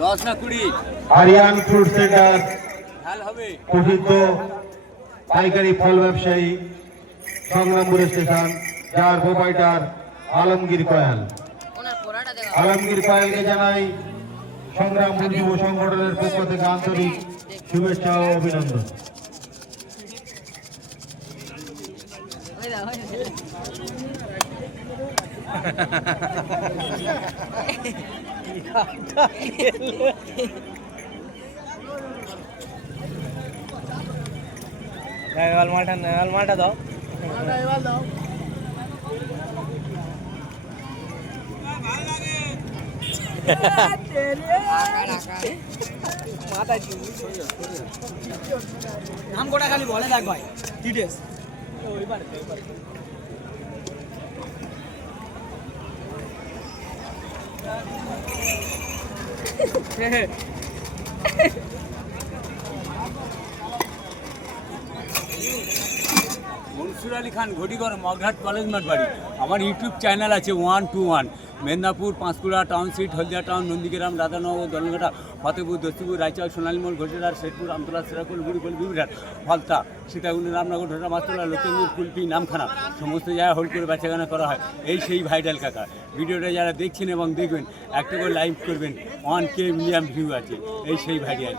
10 না 20 Aryan fruit centre ঢাল হবে। প্রসিদ্ধ পাইকারি ফল ব্যবসায়ী সংগ্রামপুর স্টেশন, যার প্রোপাইটার আলমগীর কয়াল। আলমগীর কয়ালকে জানাই সংগ্রামপুর যুব সংগঠনের পক্ষ থেকে আন্তরিক শুভেচ্ছা ও অভিনন্দন। মালটা দাও। নাম গোটা খালি বলে দেখ ভাই ডিটেলস মনসুর আলী খান ঘটিগড়, মগরাট কলেজ মাঠ বাড়ি। আমার ইউটিউব চ্যানেল আছে 121, মেদিনীপুর, পাঁশকুড়া টাউনশিপ, হলদিয়া টাউন, নন্দীগ্রাম, রাধানগর, দলঘাটা, ফতেপুর, দস্তিপুর, রায়চক, সোনালীমোল, ঘোষেরহাট, শেরপুর, আমতলা, সেরাকুল, বুড়িখোল, বিবিরহাট, ফলতা, সীতাকুণ্ড, রামনগর, ঢোটা, মাছতলা, লক্ষ্মীপুর, কুলপি, নামখানা, সমস্ত জায়গায় হোল্ড করে বেচাকেনা করা হয়। এই সেই ভাইরাল কাকা। ভিডিওটা যারা দেখছেন এবং দেখবেন একটা করে লাইক করবেন, 1K মিলিয়ন ভিউ আছে। এই সেই ভাইরাল।